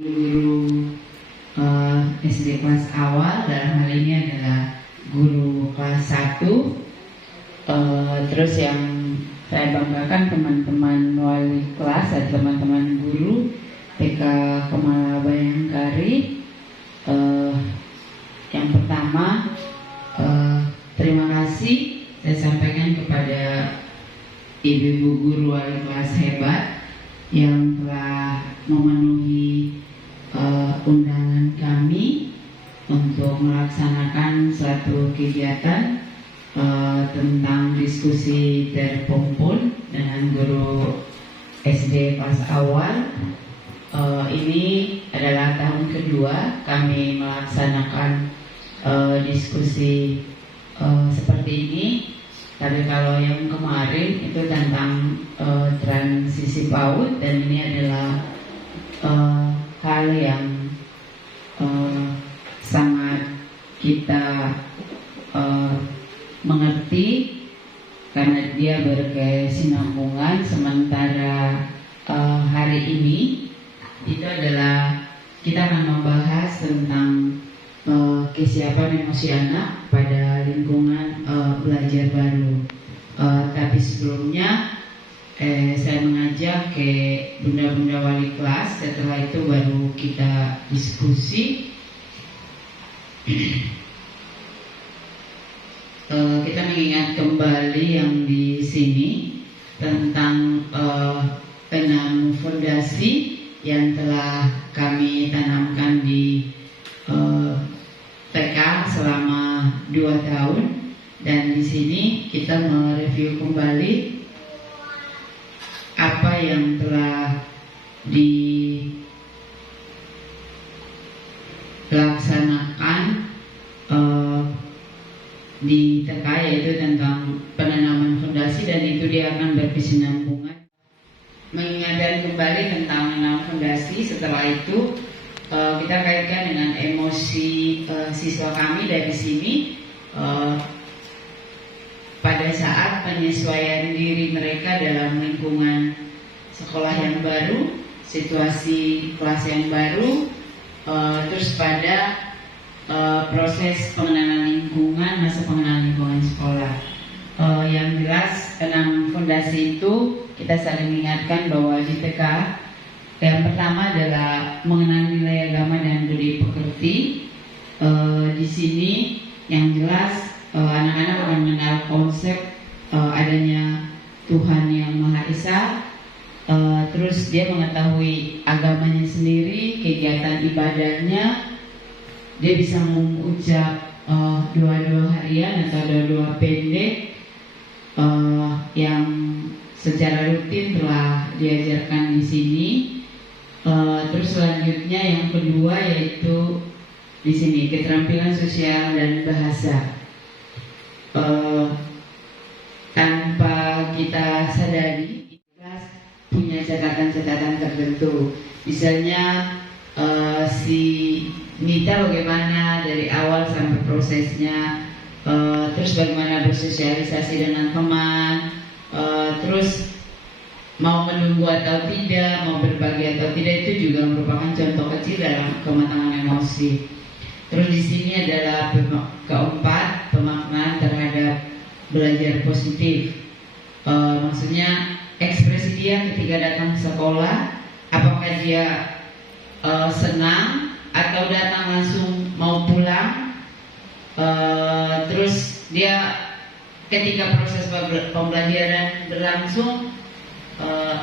Guru SD kelas awal, dalam hal ini adalah guru kelas 1. Terus yang saya banggakan teman-teman wali kelas dan teman-teman guru TK Kemala Bayangkari. Yang pertama, terima kasih saya sampaikan kepada ibu-ibu guru wali kelas hebat yang telah memenuhi undangan kami untuk melaksanakan suatu kegiatan tentang diskusi terkumpul dengan guru SD kelas awal. Ini adalah tahun kedua kami melaksanakan diskusi seperti ini. Tapi kalau yang kemarin itu tentang transisi PAUD, dan ini adalah hal yang sangat kita mengerti karena dia berkesinambungan. Sementara hari ini itu adalah kita akan membahas tentang kesiapan emosi anak pada lingkungan belajar baru. Tapi sebelumnya saya mengajak ke bunda-bunda wali kelas, setelah itu baru kita diskusi. Kita mengingat kembali yang di sini tentang 6 fondasi yang telah kami tanamkan di TK selama 2 tahun, dan di sini kita mereview kembali apa yang telah dilaksanakan di TK, yaitu tentang penanaman fondasi, dan itu dia akan berkesinambungan. Mengingatkan kembali tentang 6 fondasi. Setelah itu kita kaitkan dengan emosi siswa kami dari sini pada saat penyesuaian diri mereka dalam lingkungan sekolah yang baru, situasi kelas yang baru, terus pada proses pengenalan lingkungan, masa pengenalan lingkungan sekolah. Yang jelas 6 fondasi itu kita saling mengingatkan bahwa di TK yang pertama adalah mengenal nilai agama dan budi pekerti. Di sini yang jelas anak-anak akan mengenal konsep adanya Tuhan yang Maha Esa. Terus dia mengetahui agamanya sendiri, kegiatan ibadahnya. Dia bisa mengucap doa-doa harian atau doa-doa pendek yang secara rutin telah diajarkan di sini. Terus selanjutnya yang kedua yaitu di sini keterampilan sosial dan bahasa. Tanpa kita sadari, kelas punya catatan-catatan tertentu. Misalnya si Nita bagaimana dari awal sampai prosesnya, terus bagaimana bersosialisasi dengan teman, terus mau menunggu atau tidak, mau berbagi atau tidak, itu juga merupakan contoh kecil dalam kematangan emosi. Terus di sini adalah keempat, pemaknaan terhadap belajar positif. Maksudnya ekspresi dia ketika datang ke sekolah, apakah dia senang atau datang langsung mau pulang. Terus dia ketika proses pembelajaran berlangsung,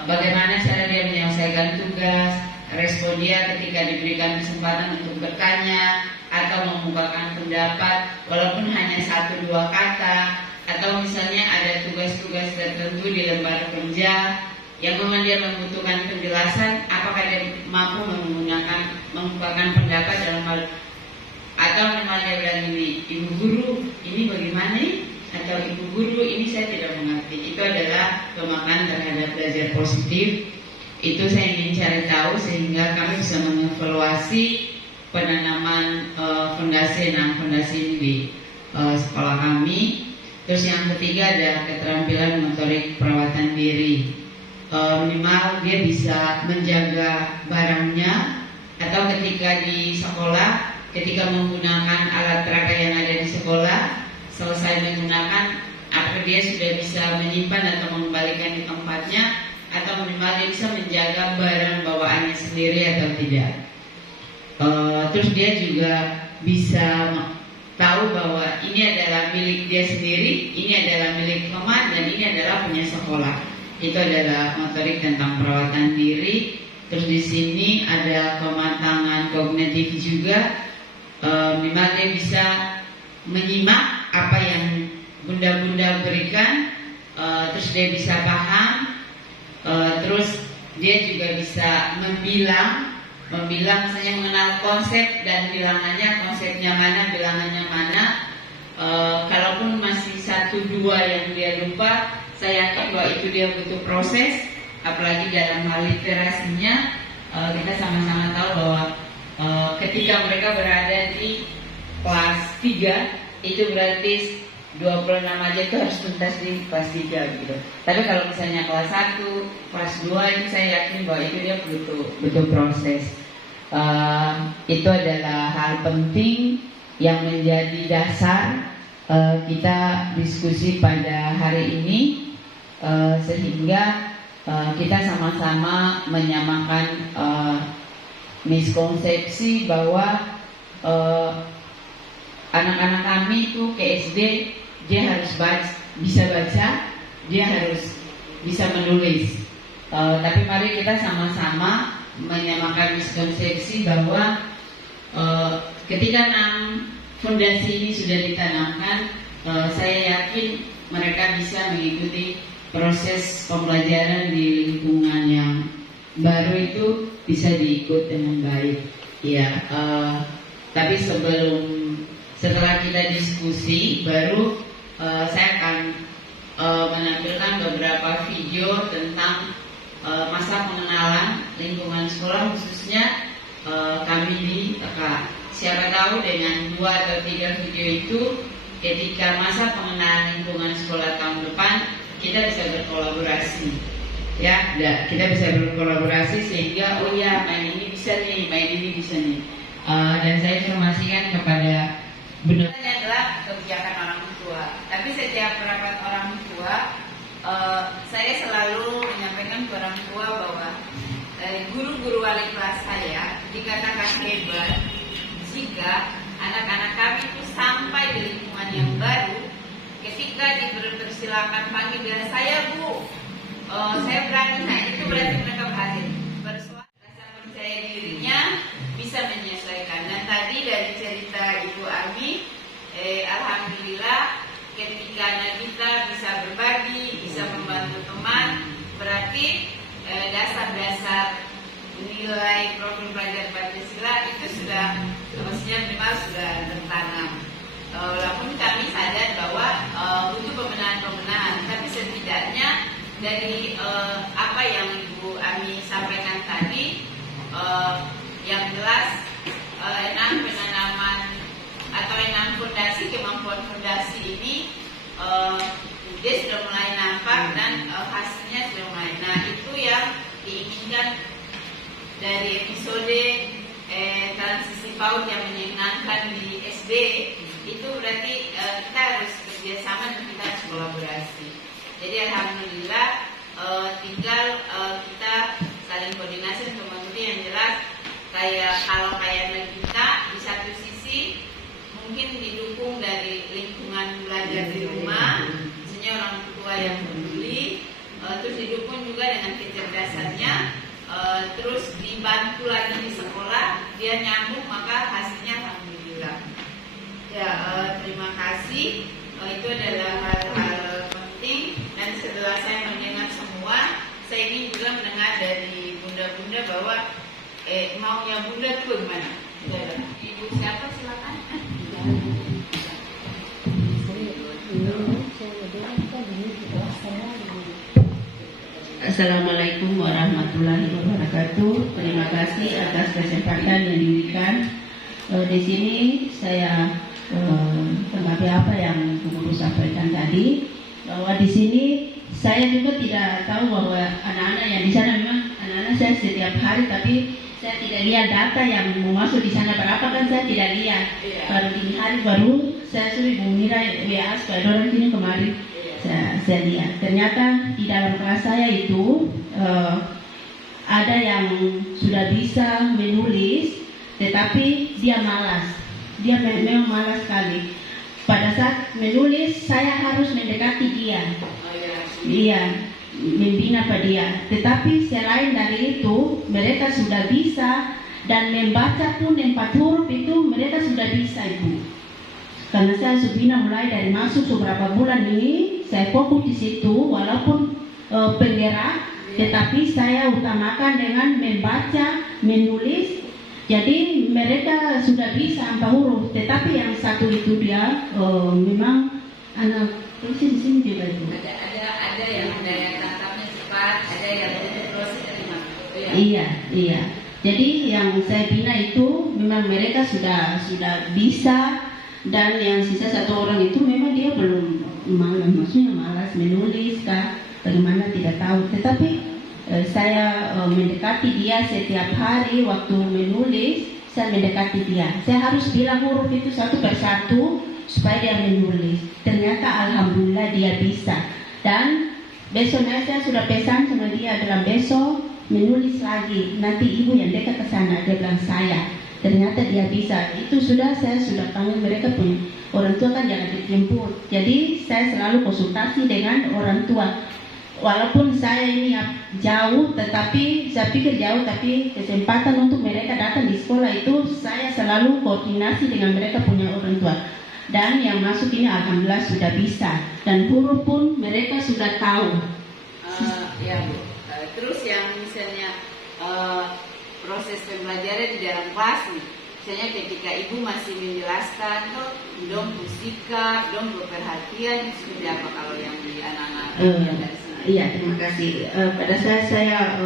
bagaimana cara dia menyelesaikan tugas, respon dia ketika diberikan kesempatan untuk bertanya atau mengemukakan pendapat walaupun hanya 1-2 kata, atau misalnya ada tugas-tugas tertentu di lembar kerja yang memang dia membutuhkan penjelasan, apakah dia mampu mengemukakan pendapat dalam hal, atau memang dia bilang ini, ibu guru ini bagaimana nih? Atau ibu guru ini saya tidak mengerti. Itu adalah pemaknaan terhadap belajar positif. Itu saya ingin cari tahu sehingga kami bisa mengevaluasi penanaman fondasi ini di sekolah kami. Terus yang ketiga ada keterampilan motorik perawatan diri. Minimal dia bisa menjaga barangnya atau ketika di sekolah, ketika menggunakan alat peraga yang ada di sekolah, selesai menggunakan, apakah dia sudah bisa menyimpan atau mengembalikan di tempatnya, atau minimal dia bisa menjaga barang bawaannya sendiri atau tidak. Terus dia juga bisa tahu bahwa ini adalah milik dia sendiri, ini adalah milik teman, dan ini adalah punya sekolah. Itu adalah motorik tentang perawatan diri. Terus di sini ada kematangan kognitif juga. Minimal dia bisa menyimak apa yang bunda-bunda berikan, terus dia bisa paham, terus dia juga bisa membilang misalnya mengenal konsep dan bilangannya, konsepnya mana, bilangannya mana. Kalaupun masih 1-2 yang dia lupa, saya yakin bahwa itu dia butuh proses. Apalagi dalam hal literasinya, kita sama-sama tahu bahwa ketika mereka berada di kelas 3, itu berarti 26 aja itu harus tuntas di kelas 3 gitu. Tapi kalau misalnya kelas 1, kelas 2 itu saya yakin bahwa itu dia butuh proses. Itu adalah hal penting yang menjadi dasar kita diskusi pada hari ini, sehingga kita sama-sama menyamakan miskonsepsi bahwa anak-anak kami itu ke SD dia harus bisa baca, dia harus bisa menulis. Tapi mari kita sama-sama menyamakan miskonsepsi bahwa ketika 6 fondasi ini sudah ditanamkan, saya yakin mereka bisa mengikuti proses pembelajaran di lingkungan yang baru itu bisa diikut dengan baik. Ya, tapi setelah kita diskusi, baru saya akan menampilkan beberapa video tentang masa pengenalan lingkungan sekolah, khususnya kami di TK. Siapa tahu dengan 2 atau 3 video itu, ketika masa pengenalan lingkungan sekolah tahun depan, kita bisa berkolaborasi. Ya, kita bisa berkolaborasi sehingga oh ya, main ini bisa nih, main ini bisa nih. Dan saya informasikan kepada benar. Ini adalah kebijakan orang tua. Tapi setiap rapat orang tua, saya selalu menyampaikan ke orang tua bahwa guru-guru wali kelas saya dikatakan hebat jika anak-anak kami itu sampai di lingkungan yang baru, ketika dipersilakan panggil dia, saya Bu, saya berani. Nah, itu berarti mereka berhasil. Rasa percaya dirinya bisa menyesuaikan. Dan tadi dari cerita Ibu Ami, alhamdulillah ketika anak kita bisa berbagi, bisa membantu teman, berarti dasar-dasar nilai profil pelajar Pancasila itu sudah maksudnya minimal sudah tertanam. Walaupun kami sadar bahwa butuh pembenahan, tapi setidaknya dari apa yang Ibu Ami sampaikan tadi, yang jelas 6 penanaman atau 6 fondasi, kemampuan fondasi ini dia sudah mulai nampak dan hasilnya sudah mulai. Nah, itu yang diinginkan dari episode transisi PAUD yang menyenangkan di SD. Itu berarti kita harus kerjasama dan kita harus kolaborasi. Jadi alhamdulillah tinggal kita saling koordinasi untuk mengerti. Yang jelas kalau kayak kita di satu sisi mungkin didukung dari lingkungan belajar di rumah, misalnya orang tua yang peduli, terus didukung juga dengan kecerdasannya, terus dibantu lagi di sekolah, dia nyambung, maka hasilnya alhamdulillah. Ya, terima kasih. Itu adalah hal-hal penting. Dan setelah saya mendengar semua, saya ingin juga mendengar dari bunda-bunda bahwa maunya bunda itu bagaimana? Ibu siapa silakan. Assalamualaikum warahmatullahi wabarakatuh. Terima kasih atas kesempatan yang diberikan. Di sini saya tanggapi apa yang Bu Guru sampaikan tadi, bahwa di sini saya juga tidak tahu bahwa anak-anak yang di sana memang anak-anak saya setiap hari, tapi saya tidak lihat data yang mau masuk di sana berapa, kan saya tidak lihat. Baru dini hari baru saya suruh Ibu Mira WA supaya orang sini kemarin saya lihat. Ternyata di dalam kelas saya itu ada yang sudah bisa menulis, tetapi dia malas. Dia memang malas sekali. Pada saat menulis saya harus mendekati dia. Iya, membina pada dia. Tetapi selain dari itu, mereka sudah bisa, dan membaca pun 4 huruf itu mereka sudah bisa, Ibu. Karena saya subina mulai dari masuk beberapa bulan ini, saya fokus di situ, walaupun penggerak, tetapi saya utamakan dengan membaca, menulis. Jadi mereka sudah bisa 4 huruf, tetapi yang satu itu dia memang anak proses di sini juga, Ibu. Ada yang daya tangkapnya cepat, ada yang proses terima. Iya. Jadi yang saya bina itu memang mereka sudah bisa, dan yang sisa 1 orang itu memang dia belum malas menulis kah, bagaimana tidak tahu. Tetapi saya mendekati dia setiap hari waktu menulis, saya mendekati dia. Saya harus bilang huruf itu satu persatu supaya dia menulis. Ternyata alhamdulillah dia bisa. Dan besoknya saya sudah pesan sama dia dalam besok menulis lagi. Nanti ibu yang dekat ke sana, dia bilang saya. Ternyata dia bisa. Itu saya sudah panggil mereka punya orang tua, kan jangan dijemput. Jadi saya selalu konsultasi dengan orang tua. Walaupun saya ini jauh, tetapi saya pikir jauh, tapi kesempatan untuk mereka datang di sekolah itu saya selalu koordinasi dengan mereka punya orang tua. Dan yang masuk ini alhamdulillah sudah bisa, dan huruf pun mereka sudah tahu. Ya Bu. Terus yang misalnya proses pembelajaran di dalam kelas nih, misalnya ketika ibu masih menjelaskan tuh, dong bersikap, dong berperhatian, seperti apa kalau yang di anak-anak dari sini? Iya, terima kasih. Pada saat saya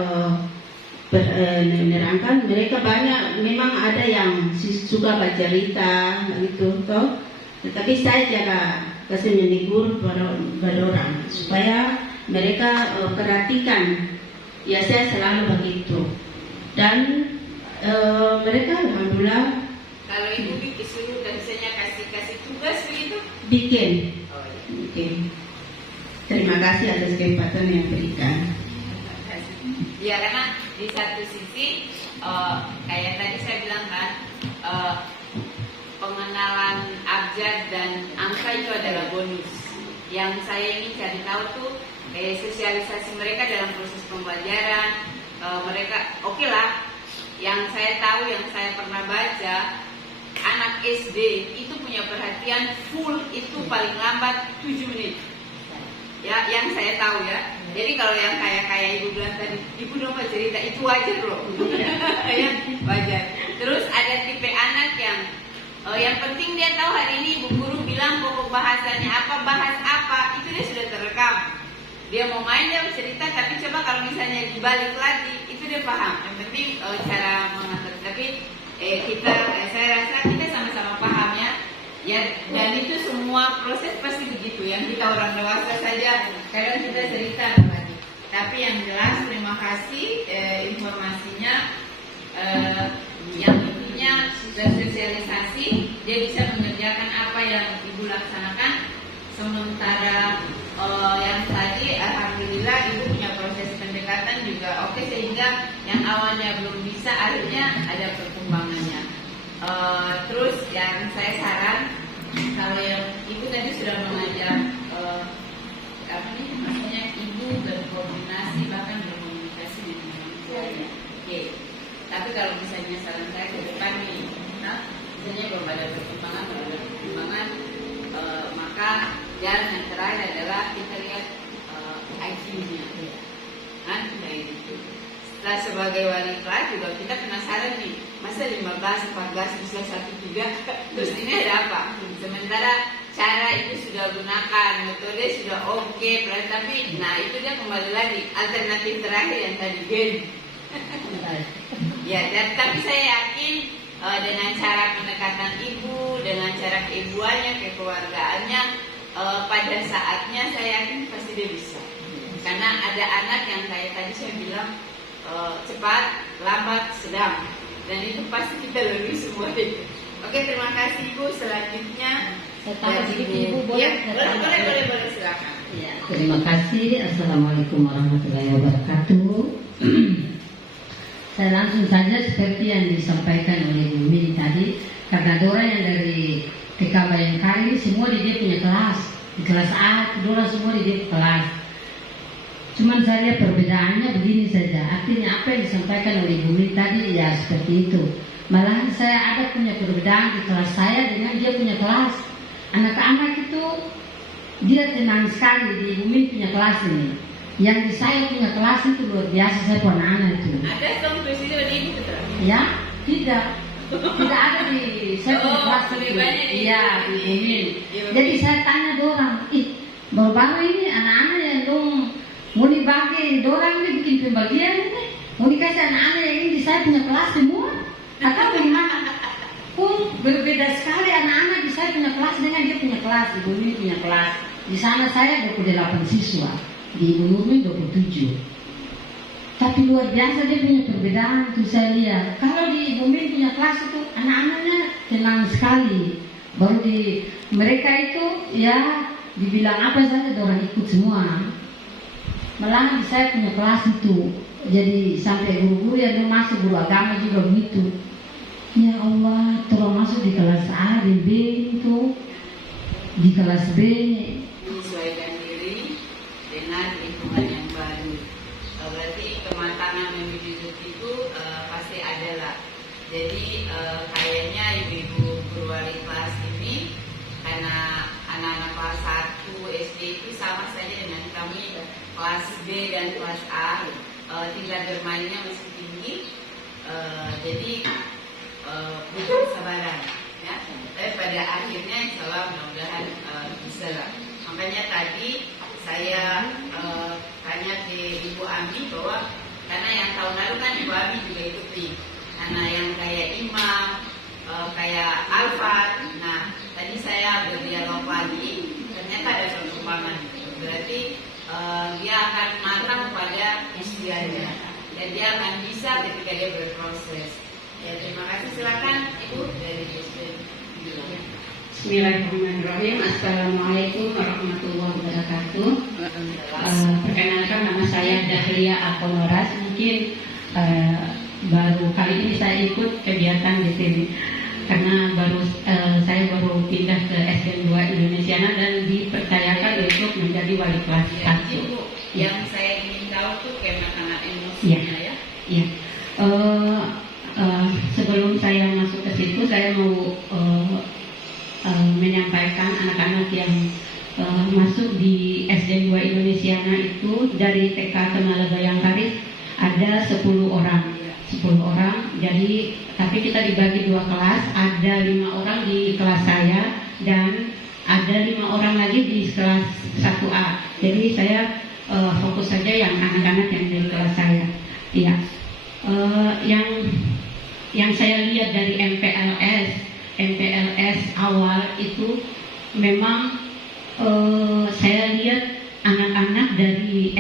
menerangkan, mereka banyak memang ada yang suka baca cerita gitu, toh. Tetapi saya jaga kasih menegur pada orang supaya mereka perhatikan. Ya, saya selalu begitu. Dan mereka alhamdulillah. Kalau ibu disuruh dan misalnya kasih tugas begitu? Bikin. Oh, iya. Bikin. Terima kasih atas kesempatan yang diberikan. Ya, karena di satu sisi kayak tadi saya bilang kan, pengenalan abjad dan angka itu adalah bonus. Yang saya ingin cari tahu tuh kayak sosialisasi mereka dalam proses pembelajaran. Mereka oke lah. Yang saya tahu, yang saya pernah baca, anak SD itu punya perhatian full itu paling lambat 7 menit. Ya, yang saya tahu ya. Jadi kalau yang kayak ibu bilang tadi, ibu dong cerita, itu wajar loh. Ya, wajar. Terus ada tipe anak yang penting dia tahu hari ini ibu guru bilang pokok bahasanya apa, bahas apa, itu dia sudah terekam. Dia mau main, dia bercerita, tapi coba kalau misalnya dibalik lagi, itu dia paham. Yang penting cara mengatur. Tapi saya rasa kita sama-sama paham ya. Ya, dan itu semua proses pasti begitu. Yang kita orang dewasa saja kadang kita cerita lagi. Tapi yang jelas terima kasih informasinya. Yang intinya sudah sosialisasi, dia bisa mengerjakan apa yang ibu laksanakan. Sementara yang tadi alhamdulillah ibu punya proses pendekatan juga oke, sehingga yang awalnya belum bisa akhirnya ada perkembangannya. Terus yang saya saran, kalau yang ibu tadi sudah mengajar maksudnya ibu berkoordinasi bahkan berkomunikasi dengan orang tuanya. Oke. Tapi kalau misalnya saran saya ke depan nih, misalnya belum ada perkembangan, maka jalan yang terakhir adalah kita lihat IQ-nya, kan kayak gitu. Setelah sebagai wali kelas juga kita penasaran nih, masa 15, 14 bisa 1, 3, terus ini ada apa? Sementara cara itu sudah gunakan, metode sudah oke, tapi nah itu dia kembali lagi alternatif terakhir yang tadi gen. Ya, tapi saya yakin dengan cara pendekatan ibu, dengan cara keibuannya, kekeluargaannya, pada saatnya saya yakin pasti dia bisa. Karena ada anak yang kayak tadi saya bilang cepat, lambat, sedang, dan itu pasti kita lalui semua itu. Oke, terima kasih Ibu. Selanjutnya Saya tambah sedikit, Ibu, boleh? Ya, boleh, silakan. Ya. Terima kasih. Assalamualaikum warahmatullahi wabarakatuh. Saya langsung saja seperti yang disampaikan oleh Bu Mili tadi, karena Dora yang dari TK Bayangkari semua di dia punya kelas, di kelas A, Dora semua di dia kelas. Cuman saya lihat perbedaannya begini saja. Artinya apa yang disampaikan oleh Bu Mili tadi ya seperti itu. Malahan saya ada punya perbedaan di kelas saya dengan dia punya kelas. Anak-anak itu dia tenang sekali di Ibu Mili punya kelas ini. Yang di saya punya kelas itu luar biasa, saya punya anak itu. Ada dong presiden dari Ibu betul? Ya, tidak ada di saya punya kelas itu. lebih banyak di Iya, di Ibu Mili. Ibu Mili. Jadi saya tanya dorang, baru-baru ini anak-anak yang dong mau dibagi dorang ini bikin pembagian ini, mau dikasih anak-anak yang ini di saya punya kelas semua. Atau bagaimana? Pun berbeda sekali anak-anak di saya punya kelas dengan dia punya kelas. Ibu Mili punya kelas. Di sana saya 28 siswa, di Ibu Mili 27. Tapi luar biasa dia punya perbedaan itu saya lihat. Kalau di Ibu Mili punya kelas itu anak-anaknya tenang sekali. Baru di mereka itu ya dibilang apa saja orang ikut semua. Malah di saya punya kelas itu. Jadi sampai guru-guru yang masuk, guru agama juga begitu. Ya Allah, tolong masuk di kelas A dan B itu, di kelas B. Menyesuaikan diri dengan lingkungan yang baru. Berarti kematangan memilih itu pasti ada lah. Jadi kayaknya ibu-ibu guru wali kelas ini, karena anak-anak kelas 1 SD itu sama saja dengan kami kelas B dan kelas A, tingkat bermainnya masih tinggi. Jadi butuh kesabaran ya. Tapi pada akhirnya insya Allah mudah-mudahan bisa lah. Makanya tadi saya tanya ke Ibu Ami bahwa karena yang tahun lalu kan Ibu Ami juga ikuti, karena yang kayak Imam, kayak Alfat. Nah tadi saya berdialog lagi, ternyata ada perkembangan. Berarti dia akan matang pada usianya dan dia akan bisa ketika dia berproses. Ya, terima kasih. Silakan Ibu dari Presiden. Bismillahirrahmanirrahim. Assalamualaikum warahmatullahi wabarakatuh. Perkenalkan, nama saya Dahlia Akonoras. Mungkin baru kali ini saya ikut kegiatan di sini karena saya baru pindah ke SDN 2 Indonesiana dan dipercayakan untuk menjadi wali kelas 1. Ibu, yang saya ingin tahu tuh anak-anak emosinya ya. Iya. Sebelum saya masuk ke situ, saya mau menyampaikan anak-anak yang masuk di SDN 2 Indonesiana itu dari TK Kemala Bayangkari ada 10 orang. 10 orang. Jadi tapi kita dibagi 2 kelas, ada 5 orang di kelas saya dan ada 5 orang lagi di kelas 1A. Jadi saya fokus saja yang anak-anak yang dari kelas saya. Iya. Yang saya lihat dari MPLS awal itu memang saya lihat anak-anak dari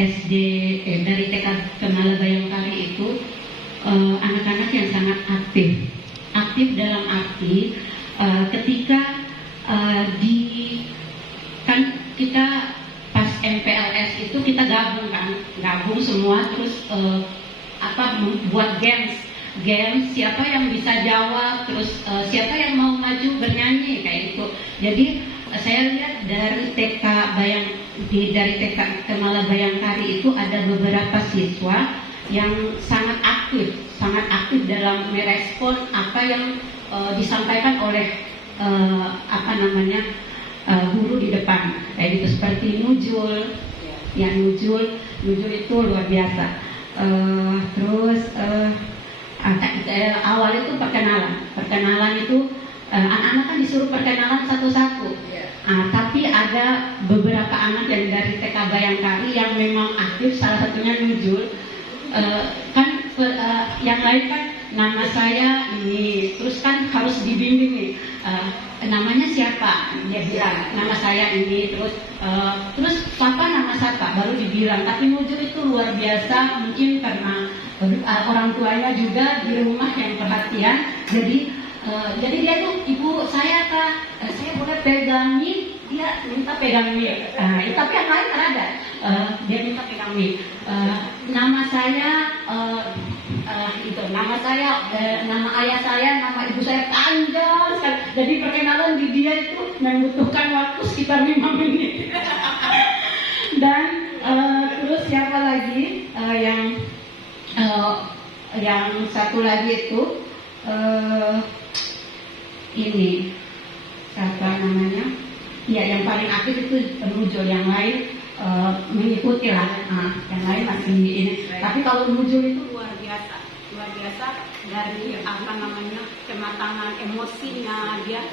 dari TK Kemala Bayangkari itu anak-anak yang sangat aktif dalam arti ketika kan kita pas MPLS itu kita gabung semua terus membuat games siapa yang bisa jawab, terus siapa yang mau maju bernyanyi kayak gitu. Jadi saya lihat dari dari TK Kemala Bayangkari itu ada beberapa siswa yang sangat aktif dalam merespon apa yang disampaikan oleh guru di depan kayak gitu, seperti Nujul itu luar biasa. Terus awal itu perkenalan itu anak-anak kan disuruh perkenalan satu-satu. Tapi ada beberapa anak yang dari TK Bayangkari yang memang aktif, salah satunya Nujul. Yang lain kan nama saya ini, terus kan harus dibimbing nih. Namanya siapa? Dia bilang nama saya ini, terus papa nama siapa? Baru dibilang. Tapi Nujul itu luar biasa, mungkin karena orang tuanya juga di rumah yang perhatian. Jadi dia tuh, ibu saya kak, saya boleh pegangin, dia minta pegangin. Tapi yang lain kan ada, dia minta pegangin. Nama saya nama ayah saya, nama ibu saya panjang sekali. Jadi perkenalan di dia itu membutuhkan waktu sekitar 5 menit. Dan terus siapa lagi yang satu lagi itu ini siapa namanya? Ya, yang paling aktif itu Nujul, yang lain mengikuti lah. Yang lain masih ini. Tapi kalau Nujul itu luar biasa dari kematangan emosinya dia,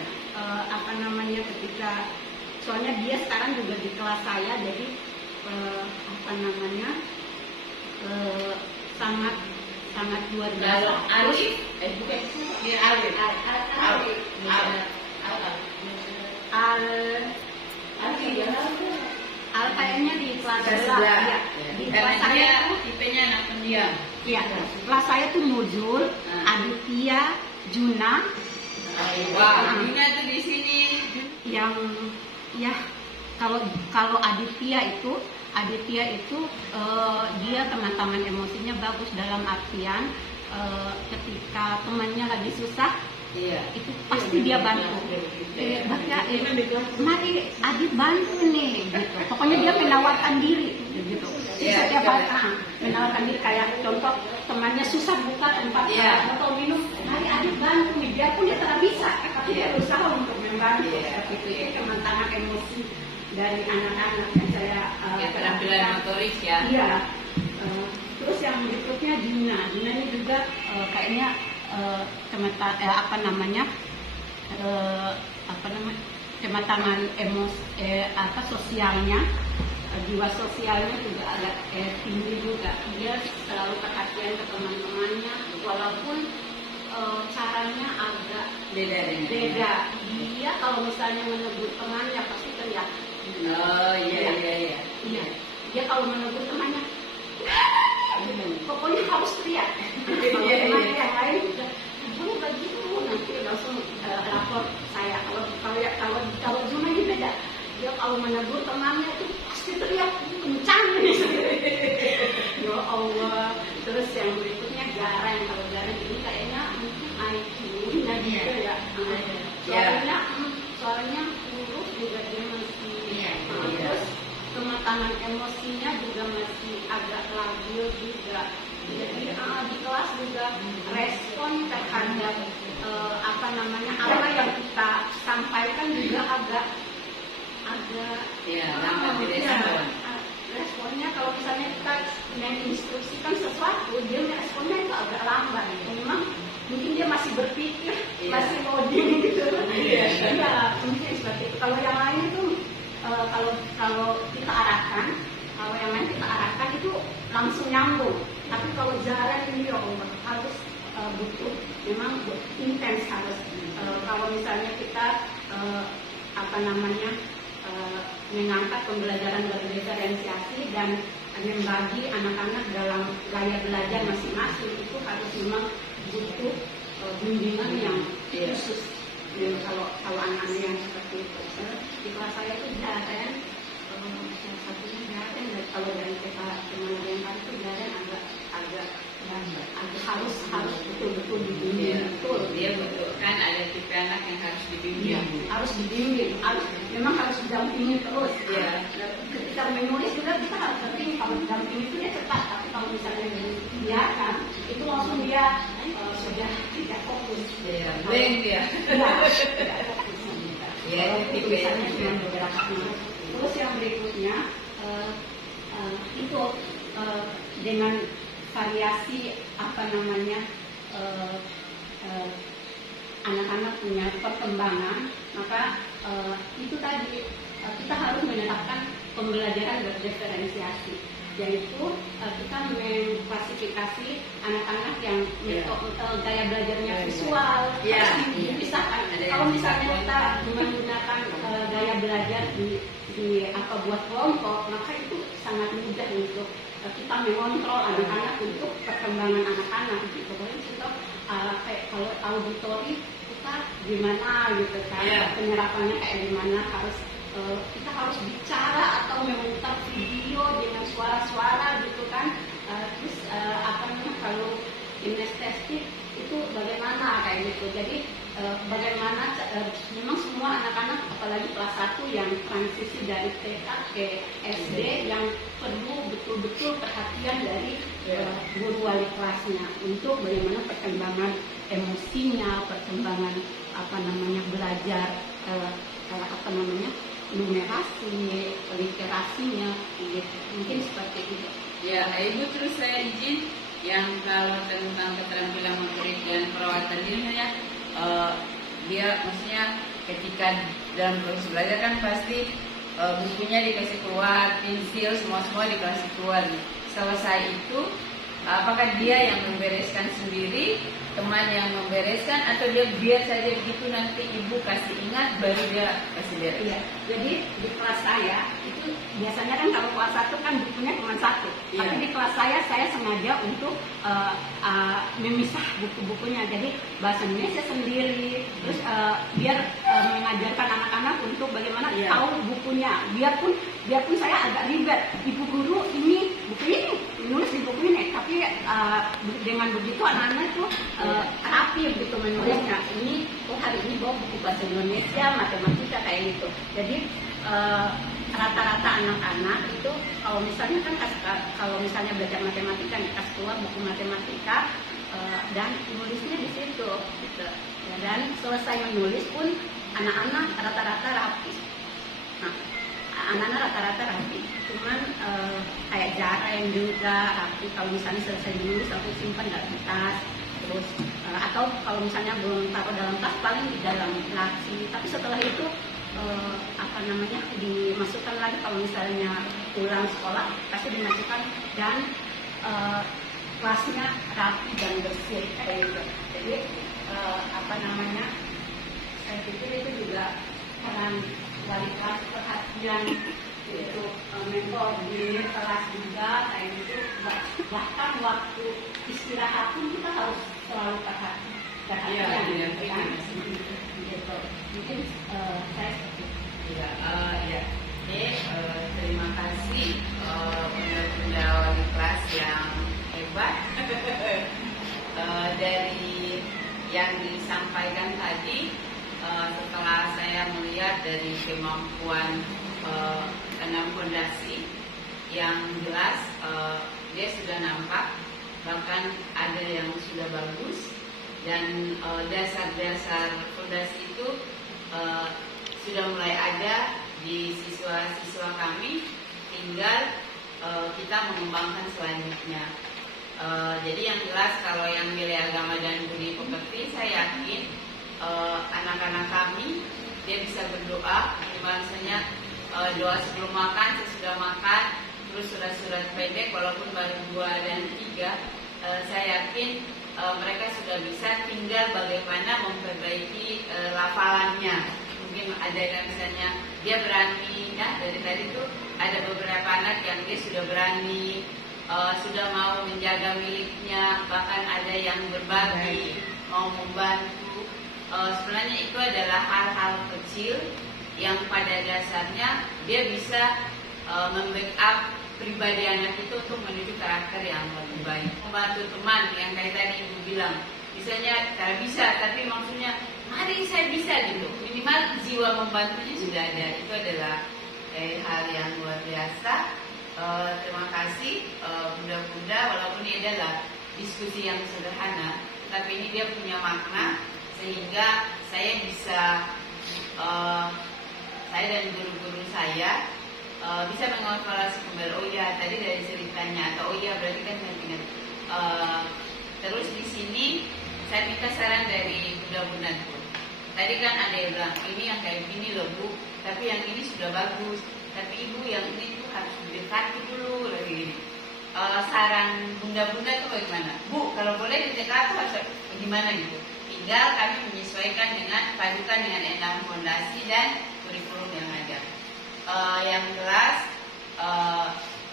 ketika soalnya dia sekarang juga di kelas saya, jadi sangat luar biasa. Al kayaknya di kelas sebelah. Ya. Di kelas saya tipenya anak pendiam. Iya, kelas saya tuh Nuzul, Aditya, Juna. Juna tuh di sini. Yang ya kalau Aditya itu dia teman-teman emosinya bagus, dalam artian ketika temannya lagi susah, itu pasti dia bantu. Mari Adit bantu nih, gitu. Pokoknya dia menawarkan diri, gitu. Setiap hari menawarkan diri, kayak contoh temannya susah buka tempat botol minum, mari Adit bantu nih, biarpun dia tidak bisa, tapi dia berusaha untuk membantu. Seperti itu teman-teman emosi dari anak-anak yang saya keterampilan motorik ya. Iya. Terus yang berikutnya Juna ini juga kayaknya kematangan sosialnya, jiwa sosialnya juga agak tinggi juga. Dia selalu perhatian ke teman-temannya, walaupun caranya agak beda. Dia kalau misalnya menegur temannya pasti teriak. Iya. Dia kalau menegur temannya, pokoknya harus teriak. Kalau temannya yang lain juga, kamu begitu, nanti langsung lapor saya. Kalau Juna ini beda. Dia kalau menegur temannya tuh pasti teriak kencang. Ya Allah. Terus yang berikutnya Gareng. Kalau Gareng ini kayaknya mungkin IQ-nya juga ya. Soalnya huruf juga dia masih. Terus kematangan emosinya juga masih agak labil juga. Jadi di kelas juga respon terhadap apa yang kita sampaikan juga agak lambat direspon. Responnya kalau misalnya kita menginstruksikan sesuatu, dia responnya itu agak lambat. Memang mungkin dia masih berpikir, masih loading gitu. Iya, mungkin seperti itu. Kalau yang lain itu kalau kita arahkan, itu langsung nyambung. Tapi kalau jalan ini harus butuh, memang intens harus. Kalau misalnya kita mengangkat pembelajaran berdiferensiasi dan membagi anak-anak dalam gaya belajar masing-masing, itu harus memang butuh bimbingan yang khusus. Kalau anak-anak yang seperti itu, di kelas saya itu Jaren, salah satunya Jaren. Kalau dari teman yang tadi itu Jaren agak harus betul-betul dibimbing. Dia betul kan, ada tipe anak yang harus dibimbing. Harus dibimbing, memang harus didampingi terus. Ketika menulis juga kita harus dampingi. Kalau didampingi itu dia cepat, tapi kalau misalnya dibiarkan, itu langsung dia sudah tidak fokus. Blank dia. Tidak fokus. Tipenya cuma beberapa menit. Terus yang berikutnya itu dengan variasi anak-anak punya perkembangan, maka itu tadi kita harus menetapkan pembelajaran berdiferensiasi, yaitu kita mengklasifikasi anak-anak yang gaya belajarnya visual, dipisahkan. Kalau misalnya kita menggunakan gaya belajar di buat kelompok, maka itu sangat mudah untuk kita mengontrol anak-anak untuk perkembangan anak-anak gitu. Contoh kayak kalau auditori kita gimana gitu kan, penyerapannya kayak gimana, kita harus bicara atau memutar video dengan suara-suara gitu kan. Terus kalau kinestetik itu bagaimana kayak gitu. Jadi bagaimana memang semua anak-anak apalagi kelas 1 yang transisi dari TK ke SD yang perlu betul-betul perhatian dari guru wali kelasnya untuk bagaimana perkembangan emosinya, perkembangan belajar numerasi, literasinya gitu. Mungkin seperti itu. Ya, Ibu, terus saya izin yang kalau tentang keterampilan motorik dan perawatan diri dia maksudnya ketika dalam proses belajar kan pasti bukunya dikasih keluar, pensil semua dikasih keluar. Selesai itu apakah dia yang membereskan sendiri, teman yang membereskan, atau dia biar saja begitu nanti ibu kasih ingat baru dia kasih beres? Iya. Jadi di kelas saya itu biasanya kan kalau kelas 1 kan bukunya cuma 1. Iya. Tapi di kelas saya sengaja untuk memisah buku-bukunya. Jadi bahasa Indonesia sendiri, terus biar mengajarkan anak-anak untuk bagaimana tahu bukunya. Biarpun saya agak ribet, ibu guru ini buku ini menulis di buku ini, tapi dengan begitu anak-anak itu rapi begitu menulisnya. Ini hari ini bawa buku bahasa Indonesia, matematika kayak gitu. Jadi rata-rata anak-anak itu kalau misalnya belajar matematika kasih keluar buku matematika dan nulisnya di situ gitu. Dan selesai menulis pun anak-anak rata-rata rapi. Nah, anak-anak rata-rata rapi, cuman kayak Jaren juga rapi. Kalau misalnya selesai menulis aku simpan dalam tas, terus atau kalau misalnya belum taruh dalam tas paling di dalam laci. Tapi setelah itu dimasukkan lagi. Kalau misalnya pulang sekolah pasti dimasukkan dan kelasnya rapi dan bersih kayak gitu. Jadi saya pikir itu juga peran wali kelas perhatian itu mentor di kelas juga kayak gitu. Bahkan waktu istirahat pun kita harus selalu perhatian. Gitu. Mungkin saya seperti itu. Terima kasih bunda wali kelas yang hebat. Dari yang disampaikan tadi, setelah saya melihat dari kemampuan 6 fondasi yang jelas, dia sudah nampak, bahkan ada yang sudah bagus, dan dasar-dasar fondasi itu sudah mulai ada di siswa-siswa kami, tinggal kita mengembangkan selanjutnya. Jadi yang jelas kalau yang nilai agama dan budi pekerti, saya yakin anak-anak kami dia bisa berdoa, misalnya doa sebelum makan, sesudah makan, terus surat-surat pendek walaupun baru 2 dan 3, saya yakin mereka sudah bisa, tinggal bagaimana memperbaiki lafalannya. Mungkin ada yang misalnya dia berani, dari tadi itu ada beberapa anak yang dia sudah berani, sudah mau menjaga miliknya, bahkan ada yang berbagi, mau membantu. Sebenarnya itu adalah hal-hal kecil yang pada dasarnya dia bisa membackup pribadi anak itu untuk menuju karakter yang lebih baik. Membantu teman yang kayak tadi ibu bilang, misalnya cara bisa, tapi maksudnya mari saya bisa gitu. Minimal jiwa membantunya sudah ada. Itu adalah hal yang luar biasa. Terima kasih bunda-bunda, walaupun ini adalah diskusi yang sederhana, tapi ini dia punya makna sehingga saya bisa saya dan guru-guru saya bisa mengevaluasi kembali. Oh ya, tadi dari ceritanya, atau oh ya berarti kan saya ingat. Terus di sini saya minta saran dari bunda-bunda pun. Tadi kan ada yang bilang ini yang kayak gini loh bu, tapi yang ini sudah bagus. Tapi ibu yang ini tuh harus didekati dulu lagi. Saran bunda-bunda itu bagaimana? Bu, kalau boleh didekati harus gimana gitu? Tinggal kami menyesuaikan dengan padukan dengan 6 fondasi dan kurikulum yang ada. Yang jelas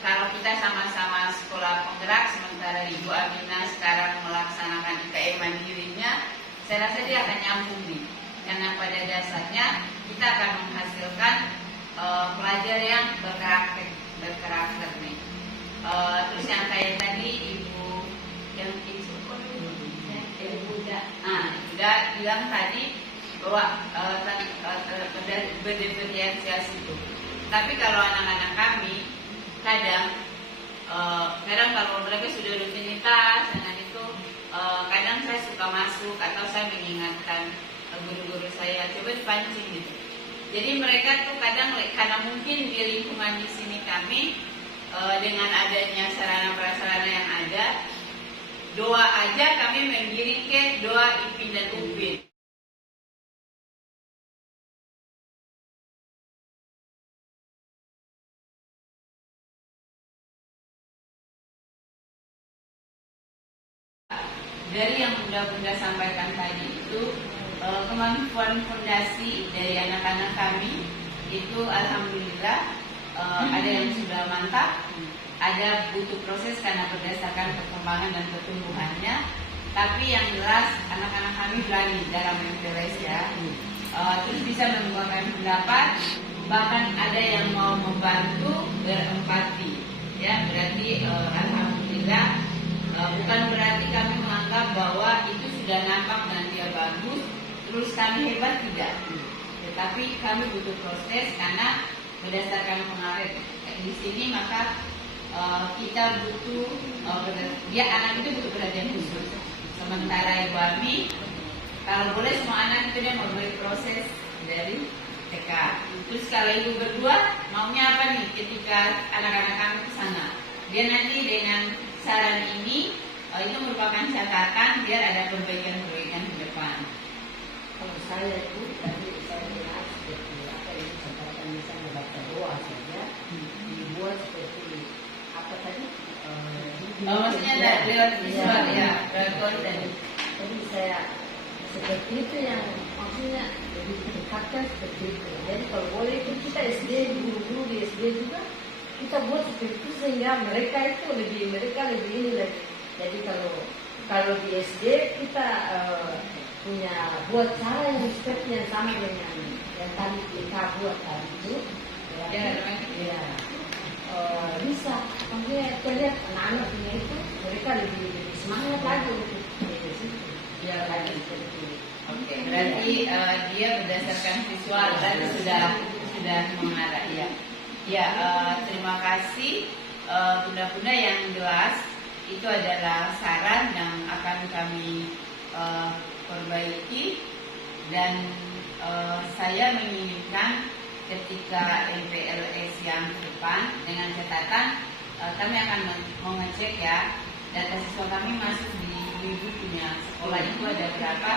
kalau kita sama-sama sekolah penggerak, sementara Ibu Amina sekarang melaksanakan IKM mandirinya, saya rasa dia akan nyambung nih. Karena pada dasarnya kita akan menghasilkan pelajar yang berkarakter nih. Terus yang kayak tadi Ibu yang udah bilang tadi bahwa berdiferensiasi itu. Tapi kalau anak-anak kami kadang kalau mereka sudah rutinitas dengan itu, kadang saya suka masuk atau saya mengingatkan guru-guru saya coba dipancing gitu. Jadi mereka tuh kadang karena mungkin di lingkungan di sini kami dengan adanya sarana prasarana yang ada, doa aja kami menggiring ke doa IPIN dan UPIN. Dari yang Bunda sampaikan tadi itu, kemampuan fondasi dari anak-anak kami itu alhamdulillah ada yang sudah mantap, ada butuh proses karena berdasarkan perkembangan dan pertumbuhannya. Tapi yang jelas anak-anak kami berani dalam MPLS ya, terus bisa mengungkapkan pendapat, bahkan ada yang mau membantu berempati ya. Berarti alhamdulillah. Bukan berarti kami menganggap bahwa itu sudah nampak dan dia bagus, terus kami hebat, tidak. Tetapi kami butuh proses karena berdasarkan pengaruh di sini, maka kita butuh dia anak itu butuh perhatian khusus. Sementara Ibu Ami, kalau boleh semua anak itu dia mau beri proses dari TK. Terus kalau Ibu berdua maunya apa nih ketika anak-anak kami ke sana? Dia nanti dengan saran ini itu merupakan catatan biar ada perbaikan-perbaikan ke depan. Kalau saya itu tadi saya lihat seperti apa yang disampaikan, misalnya baca doa saja dibuat seperti apa tadi? Maksudnya lewat visual ya, konten. Jadi saya seperti itu yang maksudnya lebih dekatkan seperti itu. Jadi kalau boleh itu kita SD, guru-guru di SD juga kita buat seperti itu sehingga mereka lebih ini lagi. Jadi kalau di SD kita punya buat cara yang seperti yang sama dengan yang tadi kita buat tadi itu, ya bisa. Maksudnya kita lihat anak-anak punya itu, mereka lebih semangat lagi untuk dia lagi seperti. Oke, berarti dia berdasarkan visual berarti sudah mengarah ya. Ya, terima kasih bunda-bunda yang jelas. Itu adalah saran yang akan kami perbaiki, dan saya menginginkan ketika MPLS yang ke depan dengan catatan kami akan mengecek ya data siswa kami masuk di ibu punya sekolah itu ada berapa,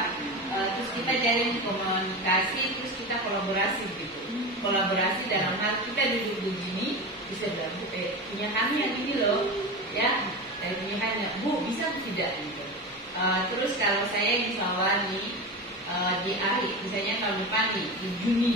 terus kita jalin komunikasi, terus kita kolaborasi gitu. Kolaborasi dalam hal kita duduk begini bisa bilang punya kami yang ini loh ya, dari punya kami Bu bisa atau tidak gitu. Terus kalau saya insya Allah nih di akhir misalnya tahun depan nih di Juni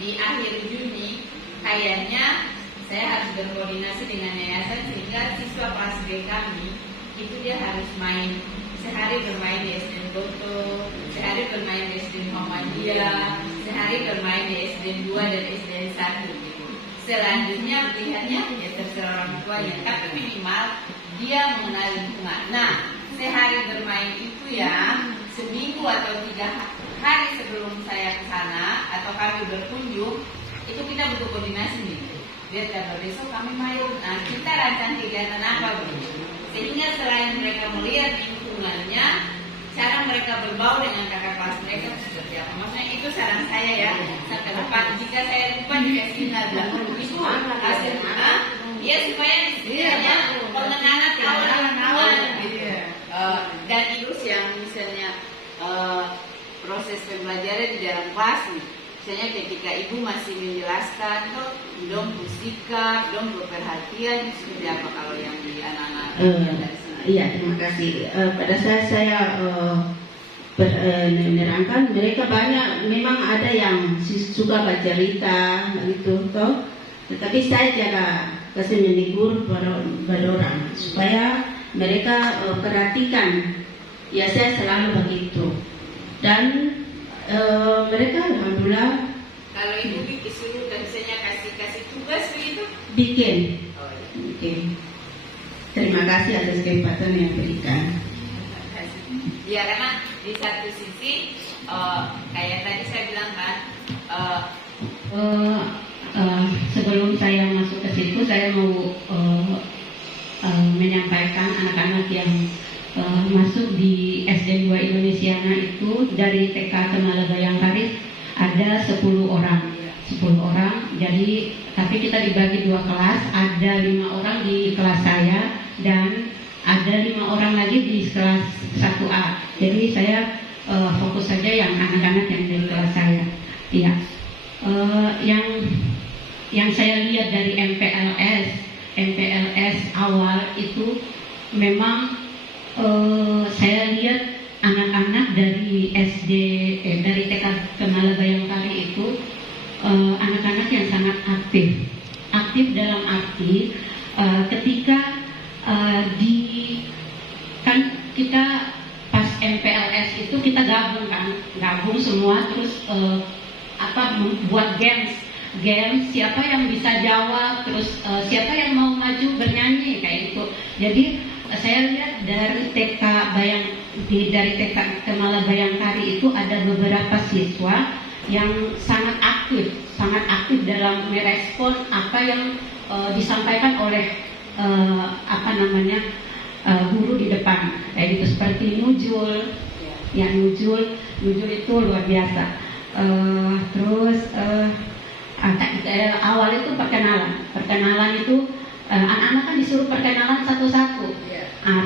di akhir Juni kayaknya saya harus berkoordinasi dengan yayasan sehingga siswa kelas B kami itu dia harus main sehari bermain di SDN Goto, sehari bermain di SDN Muhammadiyah, sehari bermain di SDN 2 dan SDN 1 gitu. Selanjutnya pilihannya ya terserah orang tuanya, tapi minimal dia mengenal lingkungan. Nah, sehari bermain itu ya seminggu atau 3 hari sebelum saya ke sana atau kami berkunjung, itu kita butuh koordinasi nih. Biar besok kami main. Nah, kita rancang kegiatan apa begitu. Sehingga selain mereka melihat lingkungannya, cara mereka berbau dengan kakak kelas mereka seperti apa. Maksudnya itu saran saya ya. Sampai depan jika saya lupa dikasih nada itu hasilnya, ya supaya istilahnya pengenalan awal gitu. Dan terus yang misalnya proses pembelajaran di dalam kelas nih. Misalnya ketika ibu masih menjelaskan, tuh dong bersikap, dong berperhatian, seperti apa kalau yang di anak-anak dari sini? Iya, terima kasih. Pada saat saya menerangkan, mereka banyak, memang ada yang suka bercerita gitu, toh. Tetapi saya jaga kasih menegur pada orang supaya mereka perhatikan. Ya saya selalu begitu. Dan mereka alhamdulillah Kalau ibu disuruh dan misalnya kasih tugas begitu? bikin. Oh, iya. Bikin. Terima kasih atas kesempatan yang diberikan. Ya karena di satu sisi kayak tadi saya bilang kan Sebelum saya masuk ke situ, saya mau menyampaikan anak-anak yang masuk di SD 2 Indonesiana itu dari TK Kemala Bayangkari ada 10 orang. 10 orang. Jadi tapi kita dibagi 2 kelas, ada 5 orang di kelas saya dan ada 5 orang lagi di kelas 1A. Jadi saya fokus saja yang anak-anak yang dari kelas saya. Iya. Yang saya lihat dari MPLS awal itu memang saya lihat anak-anak dari SD dari TK Kemala Bayangkari itu anak-anak yang sangat aktif dalam arti ketika kan kita pas MPLS itu kita gabung semua terus membuat games siapa yang bisa jawab terus siapa yang mau maju bernyanyi kayak gitu. Jadi saya lihat dari TK Kemala Bayangkari itu ada beberapa siswa yang sangat aktif dalam merespon apa yang disampaikan oleh guru di depan kayak gitu, seperti Nujul itu luar biasa. Terus awal itu perkenalan itu anak-anak kan disuruh perkenalan satu-satu.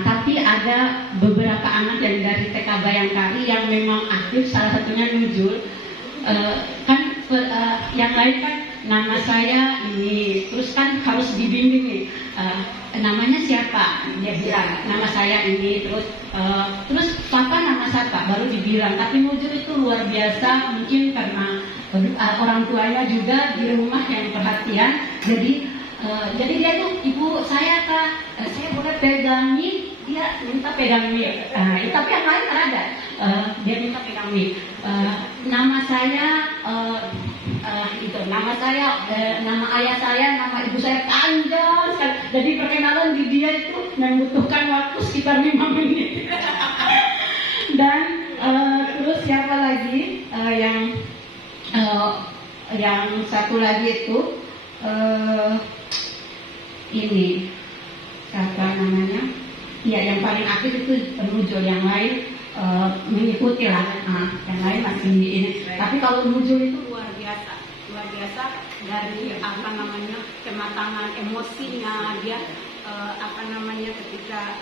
Tapi ada beberapa anak yang dari TK Bayangkari yang memang aktif, salah satunya Nujul. Yang lain kan nama saya ini, terus kan harus dibimbing nih. Namanya siapa? Dia bilang nama saya ini, terus papa nama siapa? Baru dibilang. Tapi Nujul itu luar biasa, mungkin karena orang tuanya juga di rumah yang perhatian. Jadi dia tuh, ibu saya kak, saya boleh pegang mic, dia minta pegang mic. Tapi yang lain kan ada, dia minta pegang mic. Nama saya nama ayah saya, nama ibu saya panjang sekali. Jadi perkenalan di dia itu membutuhkan waktu sekitar 5 menit. Dan terus siapa lagi yang satu lagi itu ini siapa namanya? Ya yang paling aktif itu Nujul, yang lain mengikuti lah. Yang lain masih ini. Tapi kalau Nujul itu luar biasa dari kematangan emosinya dia ketika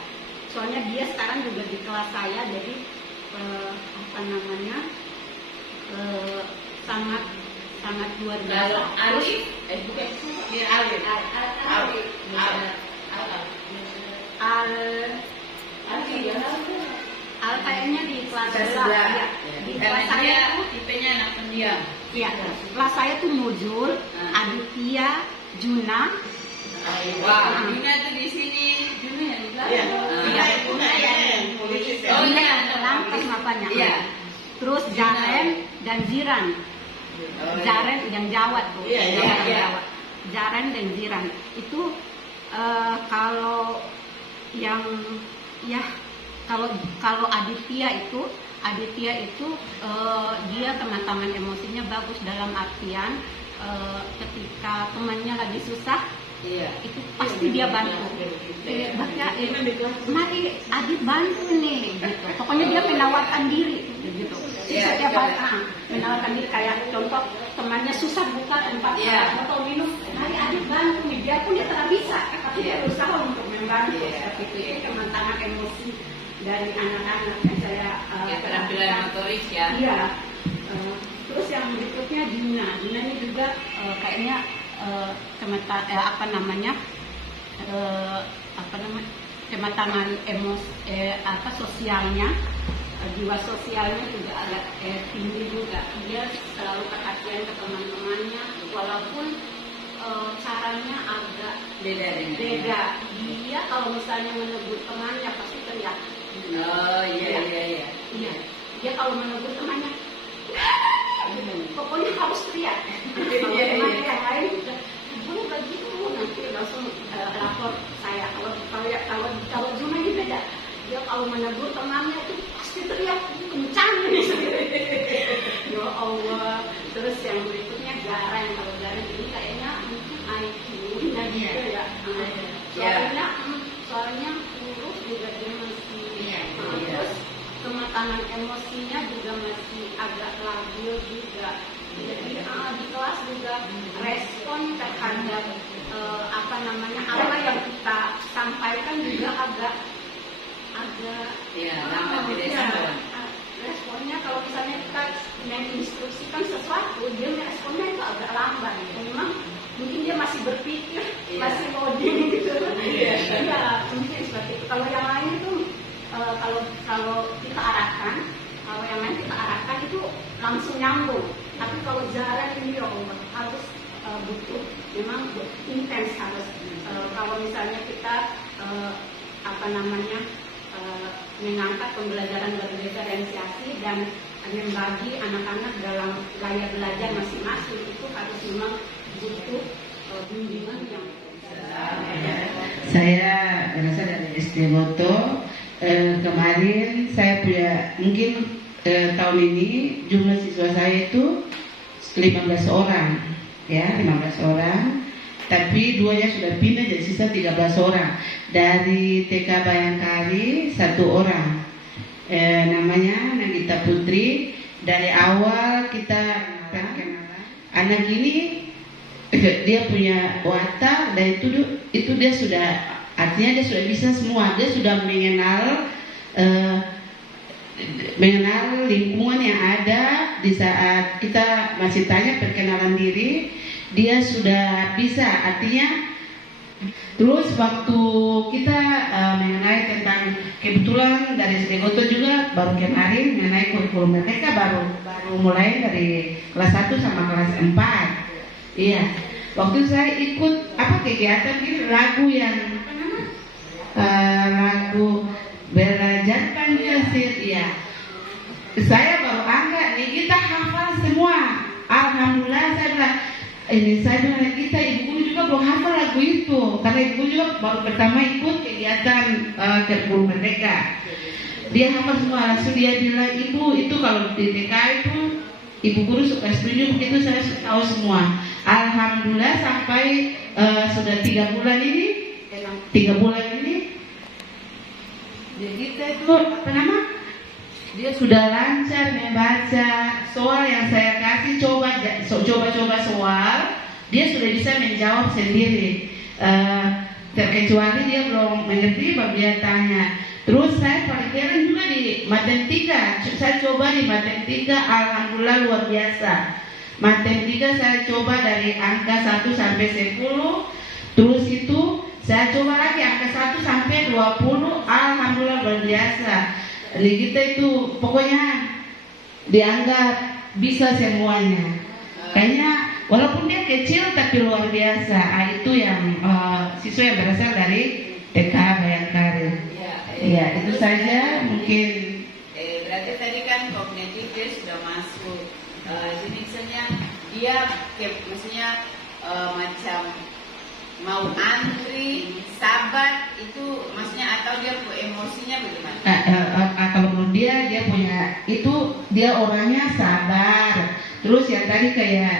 soalnya dia sekarang juga di kelas saya, jadi sangat luar biasa. Al kayaknya di kelas sebelah. Ya. Di kelas saya tuh tipenya anak pendiam. Iya, kelas saya tuh Nujul, Aditya, Juna. Wah, Juna tuh di sini. Juna yang di belakang. Oh iya, lantas apanya? Iya. Terus Jaren dan Ziran. Jaren yang Jawa tuh. Iya. Jaren dan Ziran. Itu kalau Aditya itu dia kematangan emosinya bagus dalam artian ketika temannya lagi susah, itu pasti dia bantu. Mari Adit bantu nih, gitu. Pokoknya dia menawarkan diri, gitu. Setiap hari menawarkan diri, kayak contoh temannya susah buka tempat botol minum, mari Adit bantu nih, biarpun dia tidak bisa, tapi dia berusaha untuk membantu. Seperti itu kematangan emosi dari anak-anak yang saya keterampilan motorik ya. Iya. Terus yang berikutnya Dina ini juga kayaknya kematangan sosialnya, jiwa sosialnya juga agak tinggi juga. Dia selalu perhatian ke teman-temannya, walaupun caranya agak Beda dengan beda. Dia kalau misalnya menegur temannya pasti teriak. Oh iya. Iya. Dia kalau menegur temannya, pokoknya harus teriak. Kalau teman yang lain juga, boleh begitu, nanti langsung lapor saya. Kalau Juna ini beda. Dia kalau menegur temannya itu pasti teriak kencang nih. Ya Allah. Terus yang berikutnya Garang. Kalau Garang ini kayaknya mungkin IQ-nya gitu ya. Soalnya urus juga dia masih. Terus kematangan emosinya juga masih agak labil juga. Jadi di kelas juga respon terhadap apa yang kita sampaikan juga agak lambat tidak sama. Responnya kalau misalnya kita menginstruksikan sesuatu, dia responnya itu agak lambat. Memang mungkin dia masih berpikir, masih loading gitu. Ya, mungkin seperti itu. Kalau yang lain itu kalau kita arahkan, itu langsung nyambung. Tapi kalau jalan ini harus butuh, memang intens harus. Kalau misalnya kita mengangkat pembelajaran berdiferensiasi dan membagi anak-anak dalam gaya belajar masing-masing, itu harus memang butuh bimbingan yang Saya berasal dari SD Boto. Kemarin saya punya mungkin tahun ini jumlah siswa saya itu 15 orang, ya 15 orang. Tapi 2-nya sudah pindah jadi sisa 13 orang. Dari TK Bayangkari 1 orang, namanya Nagita Putri. Dari awal kita kenalan. Anak ini dia punya watak dan itu dia sudah, artinya dia sudah bisa semua. Dia sudah mengenal lingkungan yang ada. Di saat kita masih tanya perkenalan diri, dia sudah bisa, artinya. Terus waktu kita mengenai tentang, kebetulan dari SD Goto juga baru kemarin mengenai kurikulum mereka baru mulai dari kelas 1 sama kelas 4. Iya, waktu saya ikut kegiatan ini lagu yang lagu belajar Pancasila, iya. Saya baru angkat nih, kita hafal semua. Alhamdulillah saya bilang, kita ibu juga belum hafal lagu itu, karena ibu juga baru pertama ikut kegiatan kurikulum merdeka. Dia hafal semua, langsung dia bilang, ibu itu kalau di TK itu ibu guru suka setuju begitu, saya tahu semua. Alhamdulillah sampai sudah 3 bulan ini, kita itu dia sudah lancar membaca soal yang saya kasih, coba soal, dia sudah bisa menjawab sendiri. Terkecuali dia belum mengerti baru dia tanya. Terus saya paling keren juga di matematika. Saya coba di matematika, alhamdulillah luar biasa. Matematika saya coba dari angka 1 sampai 10. Terus itu saya coba lagi angka 1 sampai 20, alhamdulillah luar biasa. Jadi kita itu pokoknya dianggap bisa semuanya. Kayaknya walaupun dia kecil tapi luar biasa. Itu yang siswa yang berasal dari TK Bayangkari. Ya, itu saja mungkin. Berarti tadi kan kognitif dia sudah masuk. Jenisnya dia maksudnya macam mau antri, sabar itu maksudnya, atau dia emosinya bagaimana? Kalau menurut dia punya itu, dia orangnya sabar. Terus yang tadi kayak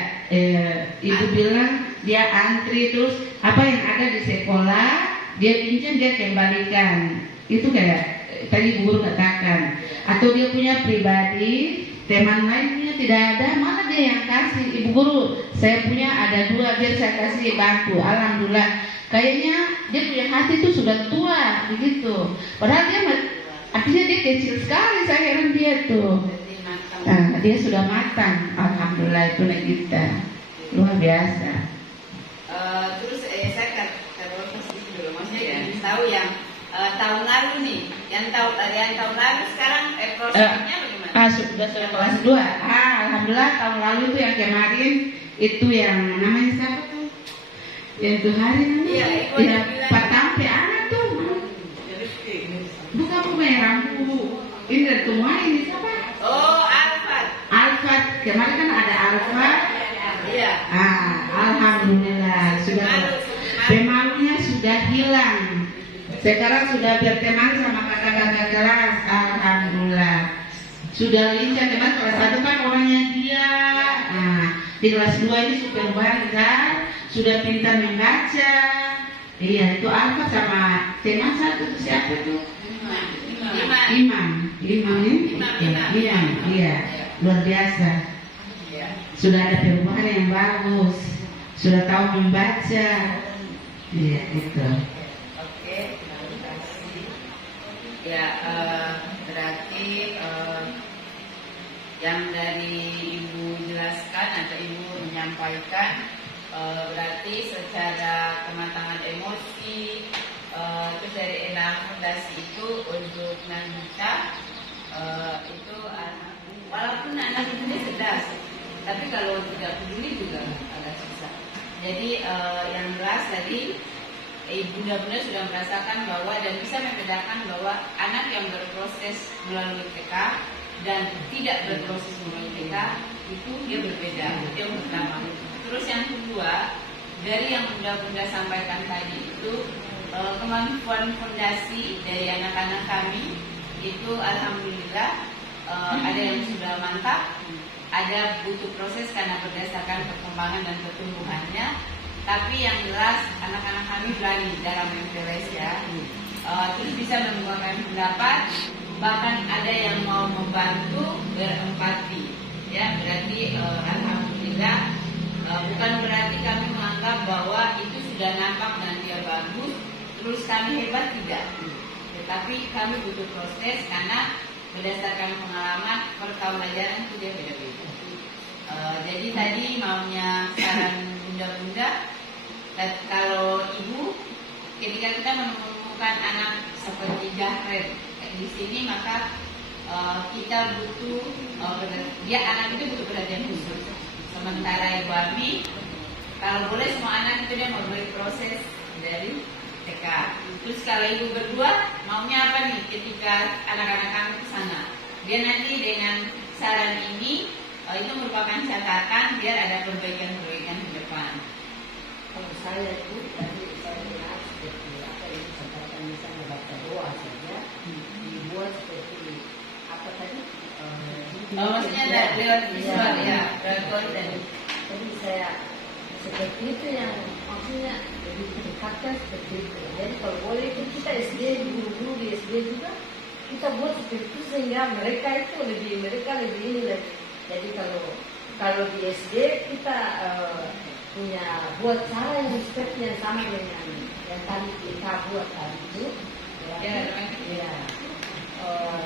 ibu bilang dia antri, terus apa yang ada di sekolah dia pinjam dia kembalikan. Itu kayak tadi ibu guru katakan. Atau dia punya pribadi, teman lainnya tidak ada, malah dia yang kasih. Ibu guru, saya punya ada 2, biar saya kasih bantu. Alhamdulillah. Kayaknya dia punya hati itu sudah tua begitu. Padahal dia artinya dia kecil sekali, saya heran dia tuh. Nah, dia sudah matang. Alhamdulillah, itu Nagita luar biasa. Terus saya kalau sedikit dulu, maksudnya yang tahu yang tahun lalu nih, yang tahun lalu sekarang prosesnya bagaimana? Sudah kelas 2. Alhamdulillah tahun lalu itu yang kemarin itu yang namanya siapa tuh? Yang tuh hari Iya, Ibu ya, ada bilang. patampe anak tuh. Bukan yang rambut. Ini dari rumah ini siapa? Oh, Alfat. Alfat. Kemarin kan ada Alfat. Iya. Alhamdulillah sudah pemalunya sudah hilang. Sekarang sudah berteman sama kakak-kakak kelas. Alhamdulillah. Sudah lincah teman kelas 1 kan orangnya dia. Di kelas 2 ini super bangga, sudah pintar membaca. Iya, itu Alfa sama teman satu itu siapa tuh? Imam ini? Iya, luar biasa. Sudah ada perubahan yang bagus, sudah tahu membaca. Iya, itu. Oke, terima kasih. Ya, berarti yang dari Ibu jelaskan atau Ibu menyampaikan berarti secara kematangan emosi terus dari enam fondasi itu untuk Nagita itu walaupun anak itu dia cerdas, tapi kalau tidak peduli juga agak susah. Jadi yang jelas tadi bunda-bunda sudah merasakan bahwa dan bisa membedakan bahwa anak yang berproses melalui TK dan tidak berproses melalui TK itu dia berbeda. Itu yang pertama. Terus yang kedua, dari yang bunda-bunda sampaikan tadi itu kemampuan fondasi dari anak-anak kami itu alhamdulillah ada yang sudah mantap, ada butuh proses karena berdasarkan perkembangan dan pertumbuhannya. Tapi yang jelas anak-anak kami berani dalam MPLS ya. Terus bisa mengungkapkan pendapat, bahkan ada yang mau membantu berempati. Ya, berarti alhamdulillah bukan berarti kami menganggap bahwa itu sudah nampak dan dia bagus, terus kami hebat, tidak. Tetapi kami butuh proses karena berdasarkan pengalaman perkaulajaran itu dia beda-beda. Jadi tadi maunya saran bunda-bunda, kalau ibu ketika kita menemukan anak seperti Jahren di sini, maka kita butuh dia anak itu butuh perhatian khusus. Sementara Ibu Ami, kalau boleh semua anak itu dia mau beri proses dari TK. Terus kalau ibu berdua maunya apa nih ketika anak-anak kami ke sana? Dia nanti dengan saran ini itu merupakan catatan biar ada perbaikan-perbaikan ke depan. Kalau saya itu tadi saya lihat seperti apa yang disampaikan misalnya baca doa saja dibuat seperti apa tadi? Maksudnya lewat visual ya, lewat konten. Jadi saya seperti itu yang maksudnya lebih dekatkan seperti itu. Jadi kalau boleh itu kita SD, guru-guru di SD juga kita buat seperti itu sehingga mereka lebih ini lagi. Jadi kalau di SD kita punya buat cara yang seperti yang sama dengan yang tadi kita buat tadi itu, ya,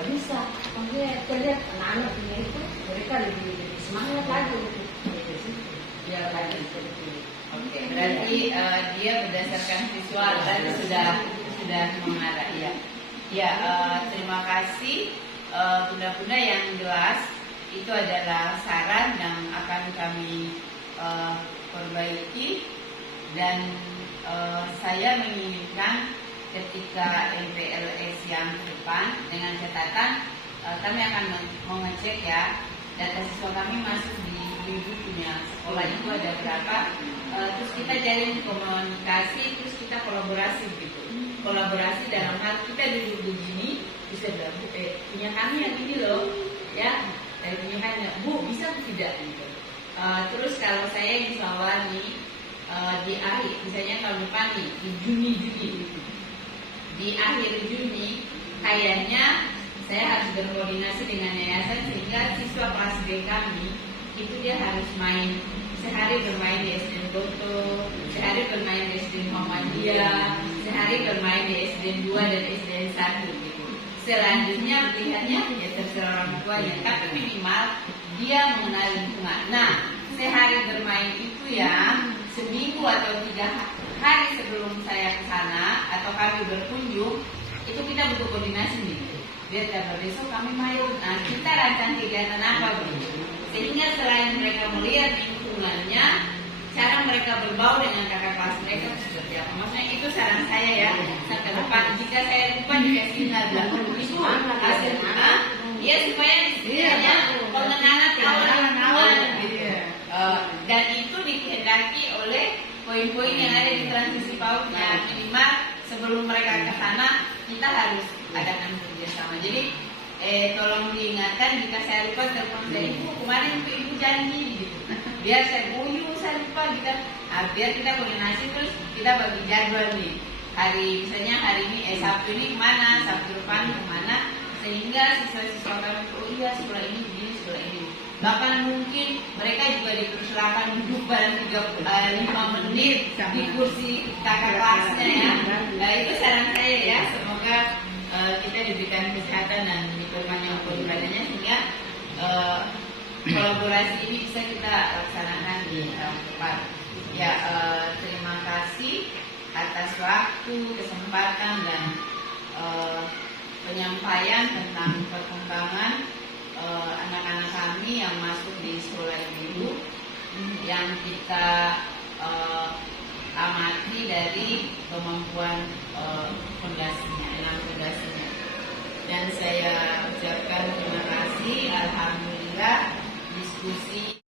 bisa. Maksudnya kita lihat anak-anak punya itu mereka lebih semangat lagi untuk ya lagi seperti itu. Oke, berarti dia berdasarkan visual tadi sudah mengarah ya. Ya, terima kasih bunda-bunda yang jelas. Itu adalah saran yang akan kami perbaiki dan saya menginginkan ketika MPLS yang depan dengan catatan kami akan mengecek ya data siswa kami masuk di ibu punya sekolah itu ada berapa, terus kita jalin komunikasi, terus kita kolaborasi gitu. Kolaborasi dalam hal kita duduk begini bisa bilang punya kami yang ini loh ya. Punya hanya Bu bisa atau tidak gitu. Terus kalau saya insya Allah nih di akhir misalnya tahun depan nih di Juni di akhir Juni kayaknya saya harus berkoordinasi dengan yayasan sehingga siswa kelas B kami itu dia harus main sehari bermain di SDN Toto, sehari bermain di SDN Muhammadiyah, sehari bermain di SDN 2 dan SDN 1 gitu. Selanjutnya pilihannya ya terserah orang tuanya, tapi minimal dia mengenal lingkungan. Nah, sehari bermain itu ya seminggu atau 3 hari sebelum saya ke sana atau kami berkunjung itu kita butuh koordinasi nih. Biar dapat besok kami main. Nah, kita rancang kegiatan apa begitu? Sehingga selain mereka melihat lingkungannya, cara mereka berbaur dengan kakak kelas mereka seperti apa. Maksudnya itu saran saya ya, ke depan jika saya lupa dikasih nada itu hasilnya ya supaya istilahnya pengenalan awal gitu. Dan itu dikehendaki oleh poin-poin yang ada di transisi PAUD-nya. Minimal sebelum mereka ke sana kita harus adakan kerjasama. Jadi tolong diingatkan jika saya lupa telepon saya, ibu kemarin ibu janji gitu. Biar saya saya lupa gitu. Biar kita koordinasi terus kita bagi jadwal nih. Misalnya hari ini Sabtu ini kemana, Sabtu depan kemana, sehingga siswa-siswa kami oh iya sekolah ini begini, sekolah ini. Bahkan mungkin mereka juga dipersilakan duduk bareng 5 menit di kursi kakak kelasnya ya. Itu saran saya ya, semoga kita diberikan kesehatan dan diperpanjang badannya sehingga kolaborasi ini bisa kita laksanakan di tempat. Ya, terima kasih atas waktu, kesempatan dan penyampaian tentang perkembangan anak-anak kami yang masuk di sekolah ibu yang kita amati dari kemampuan fondasinya, fondasinya. Dan saya ucapkan terima kasih, alhamdulillah diskusi